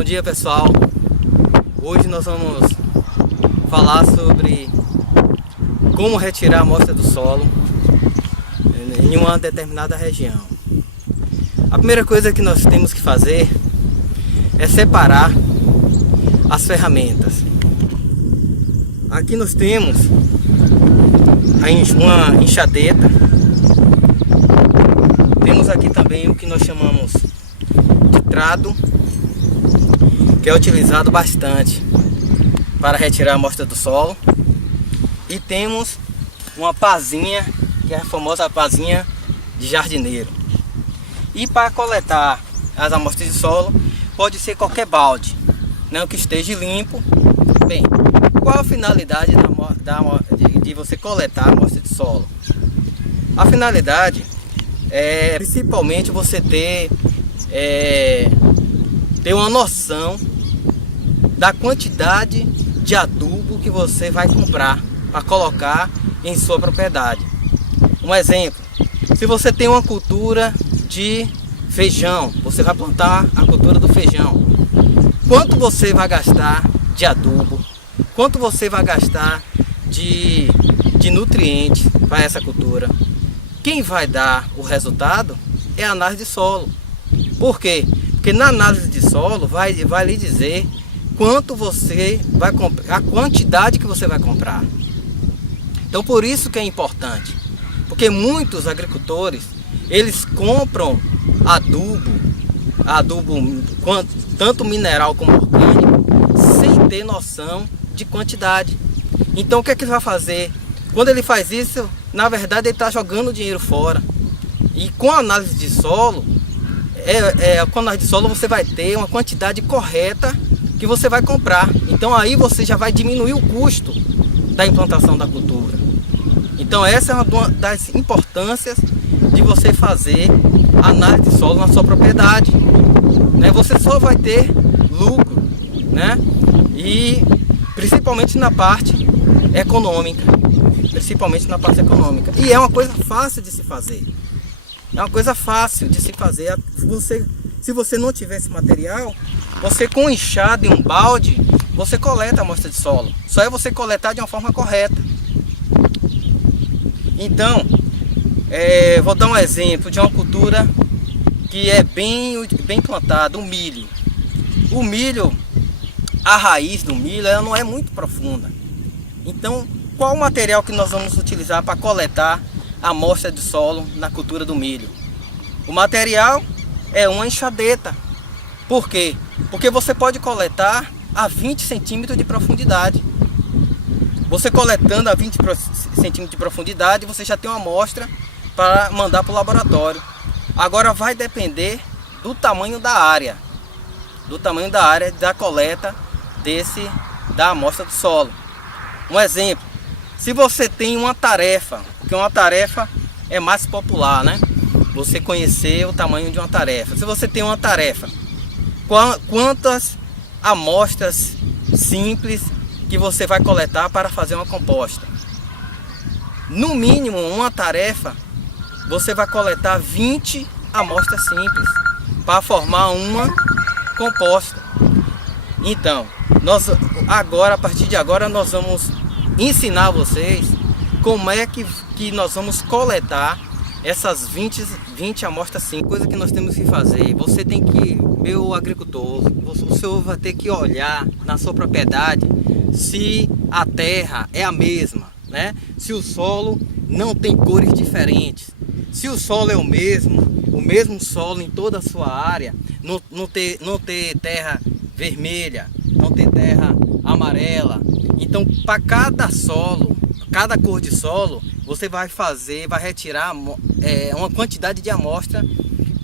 Bom dia, pessoal. Hoje nós vamos falar sobre como retirar a amostra do solo em uma determinada região. A primeira coisa que nós temos que fazer é separar as ferramentas. Aqui nós temos uma enxadeta. Temos aqui também o que nós chamamos de trado, que é utilizado bastante para retirar a amostra do solo. E temos uma pazinha, que é a famosa pazinha de jardineiro. E para coletar as amostras de solo, pode ser qualquer balde, não que esteja limpo. Bem, qual a finalidade de você coletar a amostra de solo? A finalidade é principalmente você ter uma noção da quantidade de adubo que você vai comprar para colocar em sua propriedade. Um exemplo: se você tem uma cultura de feijão, você vai plantar a cultura do feijão. Quanto você vai gastar de adubo? Quanto você vai gastar de nutrientes para essa cultura? Quem vai dar o resultado é a análise de solo. Por quê? Porque na análise de solo vai lhe dizer quanto você vai comprar, a quantidade que você vai comprar. Então por isso que é importante, porque muitos agricultores eles compram adubo tanto mineral como orgânico, sem ter noção de quantidade. Então o que é que ele vai fazer? Quando ele faz isso, na verdade ele está jogando dinheiro fora. E com a análise de solo, com a análise de solo você vai ter uma quantidade correta que você vai comprar. Então aí você já vai diminuir o custo da implantação da cultura. Então essa é uma das importâncias de você fazer análise de solo na sua propriedade, né? Você só vai ter lucro, né? E principalmente na parte econômica. E é uma coisa fácil de se fazer. Se você não tiver esse material, você com um enxada e um balde, você coleta a amostra de solo. Só é você coletar de uma forma correta. Então, vou dar um exemplo de uma cultura que é bem plantada, o milho. O milho, a raiz do milho, ela não é muito profunda. Então, qual o material que nós vamos utilizar para coletar a amostra de solo na cultura do milho? O material é uma enxadeta. Por quê? Porque você pode coletar a 20 centímetros de profundidade. Você coletando a 20 centímetros de profundidade, você já tem uma amostra para mandar para o laboratório. Agora vai depender do tamanho da área. Da coleta da amostra do solo. Um exemplo: se você tem uma tarefa, porque uma tarefa é mais popular, né? Você conhecer o tamanho de uma tarefa. Se você tem uma tarefa, quantas amostras simples que você vai coletar para fazer uma composta? No mínimo, uma tarefa, você vai coletar 20 amostras simples para formar uma composta. Então, a partir de agora, nós vamos ensinar vocês como é que nós vamos coletar essas 20 amostras simples. Coisa que nós temos que fazer: você tem que, meu agricultor, o senhor vai ter que olhar na sua propriedade se a terra é a mesma, né? Se o solo não tem cores diferentes, se o solo é o mesmo solo em toda a sua área, não ter terra vermelha, não ter terra amarela. Então, para cada cor de solo, você vai retirar uma quantidade de amostra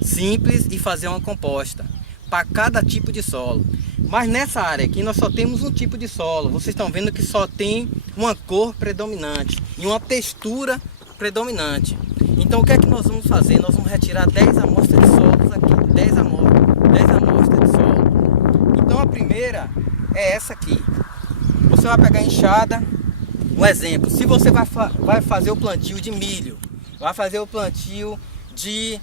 simples e fazer uma composta para cada tipo de solo. Mas nessa área aqui nós só temos um tipo de solo. Vocês estão vendo que só tem uma cor predominante e uma textura predominante. Então o que é que nós vamos fazer? Nós vamos retirar 10 amostras de solos aqui, 10 amostras de solo. Então a primeira é essa aqui. Você vai pegar a enxada. Um exemplo: se você vai fazer o plantio de milho, vai fazer o plantio de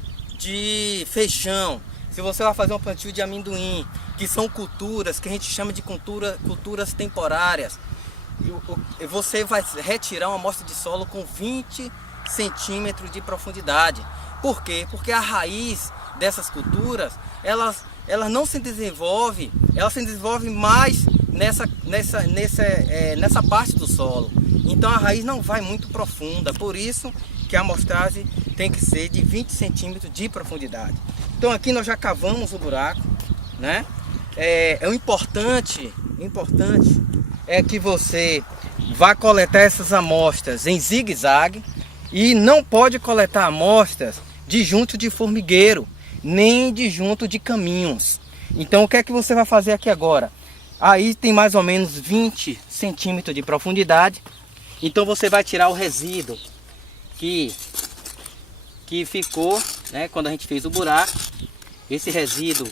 feijão, se você vai fazer um plantio de amendoim, que são culturas que a gente chama de culturas temporárias, você vai retirar uma amostra de solo com 20 centímetros de profundidade. Por quê? Porque a raiz dessas culturas, elas não se desenvolvem, elas se desenvolvem mais nessa parte do solo. Então a raiz não vai muito profunda, por isso que a amostragem tem que ser de 20 centímetros de profundidade. Então aqui nós já cavamos o buraco, né? O importante é que você vá coletar essas amostras em zigue-zague e não pode coletar amostras de junto de formigueiro, nem de junto de caminhos. Então o que é que você vai fazer aqui agora? Aí tem mais ou menos 20 centímetros de profundidade. Então você vai tirar o resíduo que ficou, né, quando a gente fez o buraco. Esse resíduo,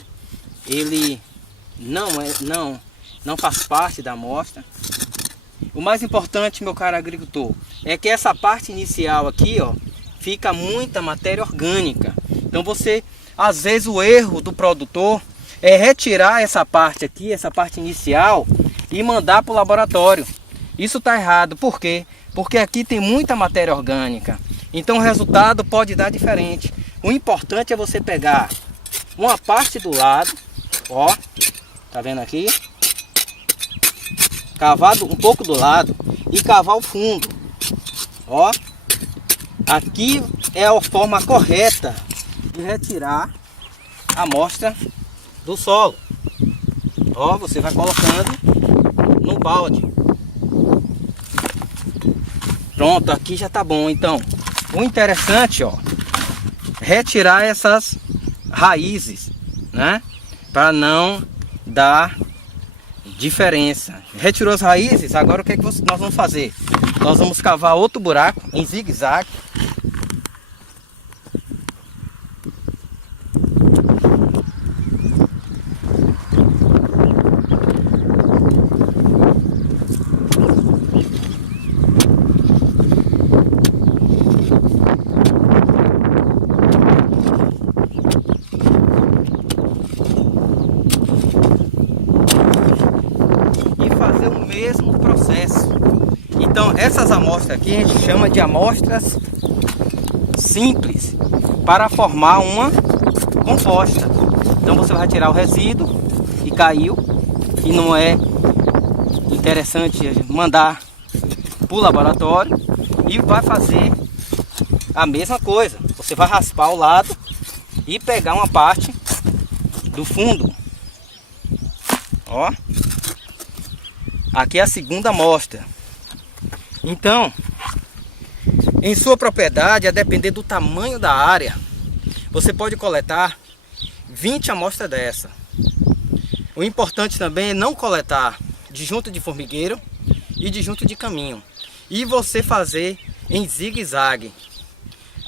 ele não faz parte da amostra. O mais importante, meu caro agricultor, é que essa parte inicial aqui, ó, fica muita matéria orgânica. Então você, às vezes o erro do produtor é retirar essa parte aqui, essa parte inicial, e mandar para o laboratório. Isso está errado. Por quê? Porque aqui tem muita matéria orgânica. Então o resultado pode dar diferente. O importante é você pegar uma parte do lado, ó, tá vendo aqui? Cavar um pouco do lado e cavar o fundo, ó. Aqui é a forma correta de retirar a amostra do solo. Ó, você vai colocando no balde. Pronto, aqui já tá bom. Então, o interessante, ó, retirar essas raízes, né? Para não dar diferença. Retirou as raízes, agora o que é que nós vamos fazer? Nós vamos cavar outro buraco em zigue-zague. Mesmo processo. Então essas amostras aqui a gente chama de amostras simples para formar uma composta. Então você vai tirar o resíduo que caiu, que não é interessante mandar para o laboratório, e vai fazer a mesma coisa. Você vai raspar o lado e pegar uma parte do fundo, ó. Aqui é a segunda amostra. Então, em sua propriedade, a depender do tamanho da área, você pode coletar 20 amostras dessa. O importante também é não coletar de junto de formigueiro e de junto de caminho. E você fazer em zigue-zague.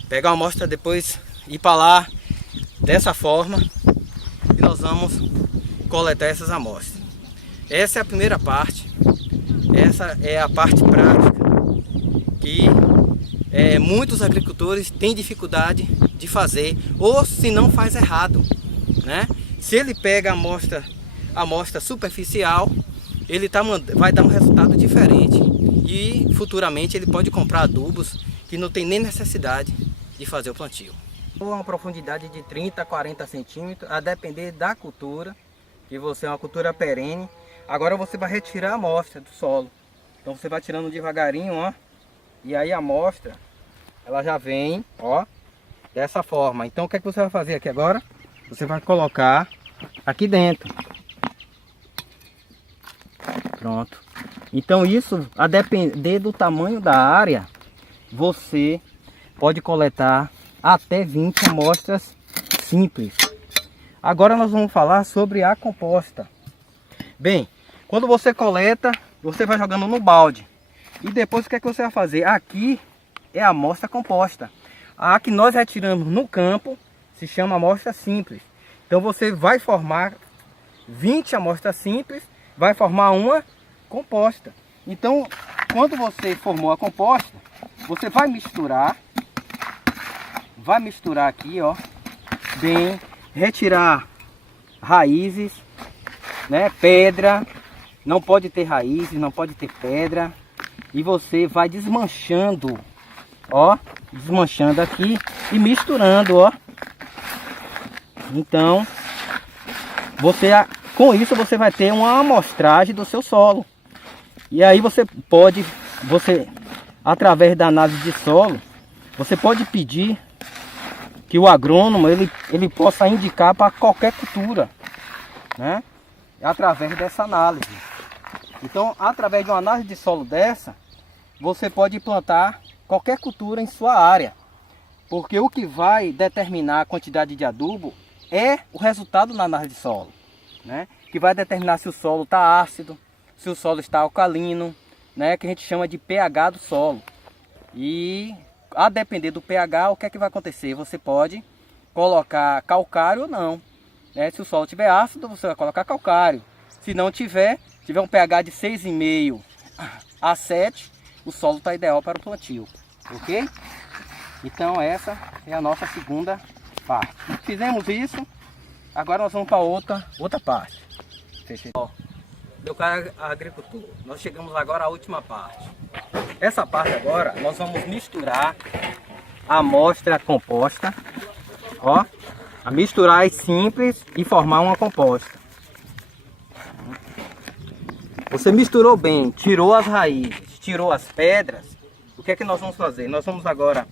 Pegar uma amostra, depois ir para lá dessa forma, e nós vamos coletar essas amostras. Essa é a primeira parte. Essa é a parte prática que muitos agricultores têm dificuldade de fazer, ou se não faz errado, né? Se ele pega a amostra superficial, ele vai dar um resultado diferente, e futuramente ele pode comprar adubos que não tem nem necessidade de fazer o plantio. Uma profundidade de 30 a 40 centímetros, a depender da cultura, que você é uma cultura perene. Agora você vai retirar a amostra do solo. Então você vai tirando devagarinho, ó. E aí a amostra, ela já vem, ó, dessa forma. Então o que é que você vai fazer aqui agora? Você vai colocar aqui dentro. Pronto. Então isso, a depender do tamanho da área, você pode coletar até 20 amostras simples. Agora nós vamos falar sobre a composta. Bem, quando você coleta, você vai jogando no balde. E depois o que é que você vai fazer? Aqui é a amostra composta. A que nós retiramos no campo se chama amostra simples. Então você vai formar 20 amostras simples, vai formar uma composta. Então, quando você formou a composta, você vai misturar aqui, ó, bem retirar raízes, né? Pedra, não pode ter raízes, não pode ter pedra. E você vai desmanchando, ó, desmanchando aqui e misturando, ó. Então, com isso você vai ter uma amostragem do seu solo. E aí você através da análise de solo, você pode pedir que o agrônomo ele possa indicar para qualquer cultura, né? Através dessa análise. Então, através de uma análise de solo dessa, você pode plantar qualquer cultura em sua área. Porque o que vai determinar a quantidade de adubo é o resultado na análise de solo, né? Que vai determinar se o solo está ácido, se o solo está alcalino, né? Que a gente chama de pH do solo. E a depender do pH, o que é que vai acontecer? Você pode colocar calcário ou não, né? Se o solo tiver ácido, você vai colocar calcário. Se não tiver um pH de 6,5 a 7, o solo está ideal para o plantio, ok? Então essa é a nossa segunda parte. Fizemos isso, agora nós vamos para outra parte. Ó, meu caro agricultor, nós chegamos agora à última parte. Essa parte agora nós vamos misturar a amostra composta, ó, a misturar simples e formar uma composta. Você misturou bem, tirou as raízes, tirou as pedras. O que é que nós vamos fazer? Nós vamos agora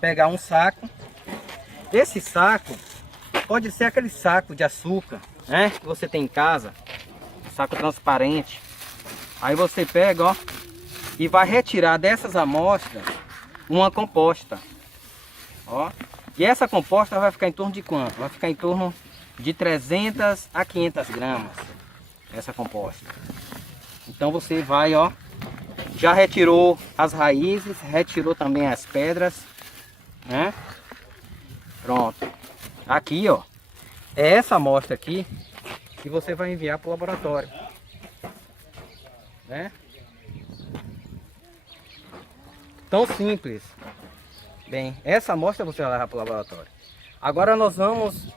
pegar um saco. Esse saco pode ser aquele saco de açúcar, né, que você tem em casa, saco transparente. Aí você pega, ó, e vai retirar dessas amostras uma composta, ó. E essa composta vai ficar em torno de quanto? Vai ficar em torno de 300 a 500 gramas, essa composta. Então você vai, ó, já retirou as raízes, retirou também as pedras, né? Pronto. Aqui, ó, é essa amostra aqui que você vai enviar para o laboratório, né? Tão simples. Bem, essa amostra você vai levar para o laboratório. Agora nós vamos,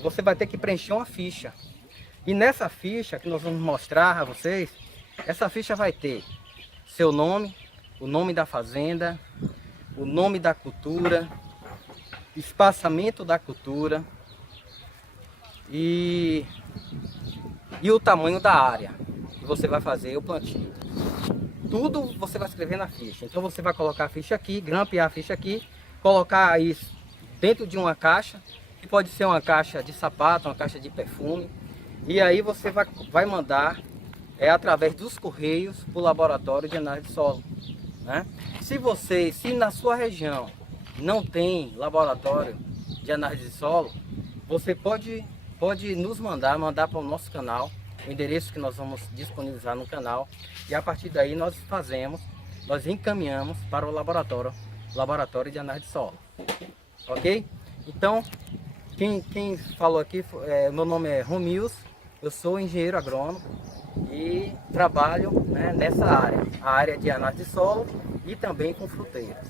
você vai ter que preencher uma ficha. E nessa ficha que nós vamos mostrar a vocês, essa ficha vai ter seu nome, o nome da fazenda, o nome da cultura, espaçamento da cultura e o tamanho da área que você vai fazer o plantio. Tudo você vai escrever na ficha. Então você vai colocar a ficha aqui, grampear a ficha aqui, colocar isso dentro de uma caixa, que pode ser uma caixa de sapato, uma caixa de perfume. E aí você vai mandar através dos correios para o laboratório de análise de solo, né? Se na sua região não tem laboratório de análise de solo, você pode nos mandar para o nosso canal, o endereço que nós vamos disponibilizar no canal, e a partir daí nós encaminhamos para o laboratório de análise de solo, ok? Então, quem falou aqui, meu nome é Romils, eu sou engenheiro agrônomo e trabalho, né, nessa área, a área de análise de solo e também com fruteiras.